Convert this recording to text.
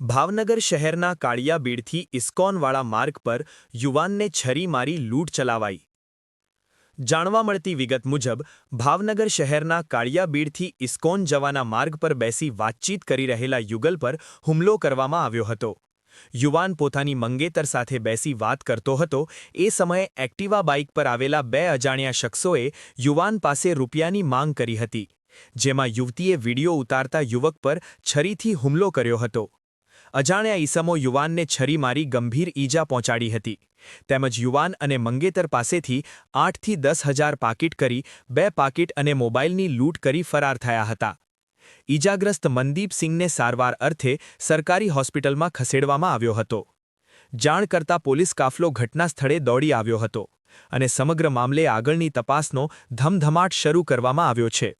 ભાવનગર શહેરના કાળિયાબીડથી ઇસ્કોનવાળા માર્ગ પર યુવાનને છરી મારી લૂંટ ચલાવાઈ। જાણવા મળતી વિગત મુજબ ભાવનગર શહેરના કાળિયાબીડથી ઇસ્કોન જવાના માર્ગ પર બેસી વાતચીત કરી રહેલા યુગલ પર હુમલો કરવામાં આવ્યો હતો। યુવાન પોતાની મંગેતર સાથે બેસી વાત કરતો હતો। એ સમયે એક્ટિવા બાઇક પર આવેલા બે અજાણ્યા શખ્સોએ યુવાન પાસે રૂપિયાની માંગ કરી હતી, જેમાં યુવતીએ વિડીયો ઉતારતા યુવક પર છરીથી હુમલો કર્યો હતો। અજાણ્યા ઈસમો યુવાનને છરી મારી ગંભીર ઈજા પહોંચાડી હતી, તેમજ યુવાન અને મંગેતર પાસેથી 8થી 10 હજાર પાકીટ કરી 2 પાકીટ અને મોબાઈલની લૂંટ કરી ફરાર થયા હતા। ઈજાગ્રસ્ત મનદીપસિંહને સારવાર અર્થે સરકારી હોસ્પિટલમાં ખસેડવામાં આવ્યો હતો। જાણ કરતા પોલીસ કાફલો ઘટના સ્થળે દોડી આવ્યો હતો અને સમગ્ર મામલે આગળની તપાસનો ધમધમાટ શરૂ કરવામાં આવ્યો છે।